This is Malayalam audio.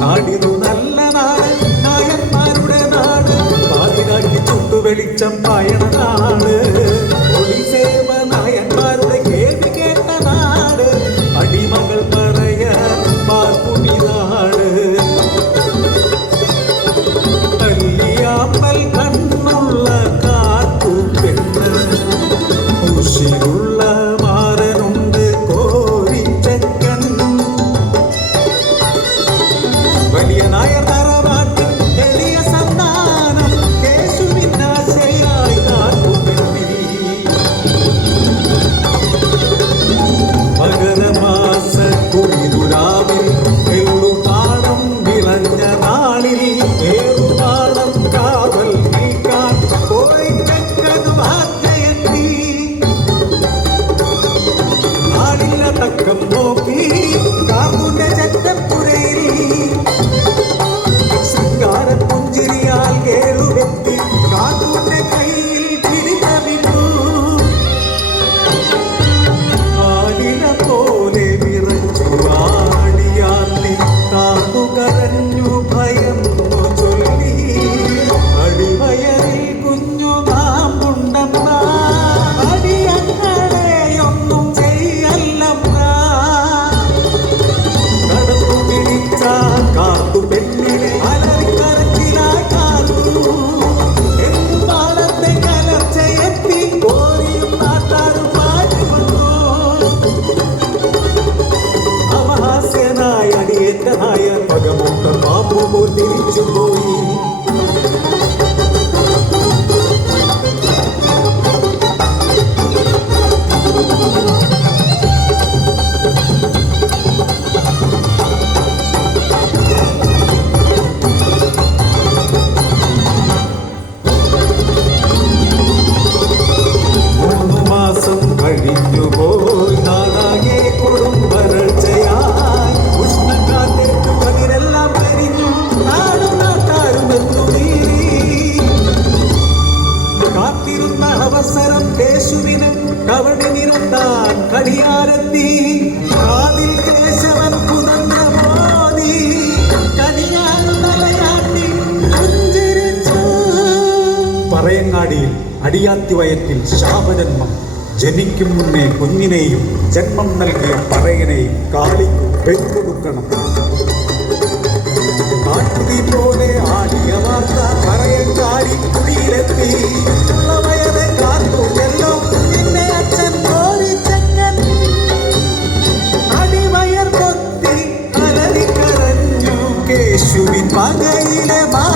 നാടിതു നല്ല നാട്, നായന്മാരുടെ നാട്, പാതിരാക്കി ചുട്ടു വെളിച്ചം പായണ നാട്, ഒളിസേവ നായന്മാരുടെ കേൾവി കേട്ട നാട്, അടിമകൾ പറയാൻ പാർക്കുമി നാട്. കല്ലിയാമ്പൽ കണ്ണുള്ള കാത്തു പെണ്ണ്, ഉശിരുള്ള മാറനുണ്ട് കോരിച്ചക്കൻ, വലിയ നായർ തറവാട്ടിൽ എളിയ സന്താനം, യേശുവിനാശയായി കാത്തുപെണ്ണി. മകരമാസ കുളിരുരാവിൽ എള്ളുപാടം വിളഞ്ഞ നാളിൽ ഏറുപാടം കാവൽ നീക്കാൻ കോരിച്ചക്കനു വാർത്തയെത്തി. നാടില്ല തക്കം നോക്കി കാമുന്റെ ചട്ടപ്പുരയിൽ പുഞ്ചിരിയാൽ കേളുവെത്തി കാത്തൂന്റെ കയ്യിൽ പിടിതവിട്ടു. ആടിന പോലെ വിറച്ചു ആടിയാത്തി കാത്തു കരഞ്ഞു ഭയന്നു ചൊല്ലി. അടിവയറിൽ കുഞ്ഞു നാമ്പുണ്ടെന്ന അടിയങ്ങളെയൊന്നും ചെയ്യല്ലമ്മ. കടത്തു പിടിച്ച കാത്തു പെണ്ണിനെ അലറിക്കരച്ചിലായി കാത്തു. പാടത്തെ കലർച്ചയെത്തി കോരിയും നാട്ടാരും പാടി വന്നു. അപഹാസ്യനായ അടിയേറ്റ നായർ പകമൊട്ട പാമ്പുപോ തിരിച്ചുപോയി. കഴിഞ്ഞുപോയി നാടാകെ കൊടും വരൾച്ചയായി. ഉഷ്ണക്കാറ്റേറ്റു പതിരെല്ലാം കരിഞ്ഞു, നാടും നാട്ടാരും എത്തുമീറി. കാത്തിരുന്ന അവസരം യേശുവിന് കവടി നിരത്താൻ കടിയാരെത്തി. കാതിൽ കേശവൻ കുതന്ത്രമോദി കടിയാൻ തലയാട്ടി പുഞ്ചിരിച്ചു. പറയങ്ങാടിയിൽ അടിയാത്തിവയറ്റിൽ ശാപജന്മം. ജനിക്കും മുന്നേ കുഞ്ഞിനെയും ജന്മം നൽകിയ പറയനെയും കാളിക്ക് പെൺകൊടുക്കണം. കാട്ടുതീ പോലെ ആടിയ വാർത്ത പറയങ്കാരി കുടിയിലെത്തി. വയറെ കാത്തു എല്ലോ കുഞ്ഞിന്റെ അച്ഛൻ കോരിച്ചക്കൻ. അടിവയർ പൊത്തി അലറിക്കരഞ്ഞു യേശുവിൻ പകയിലെ മാ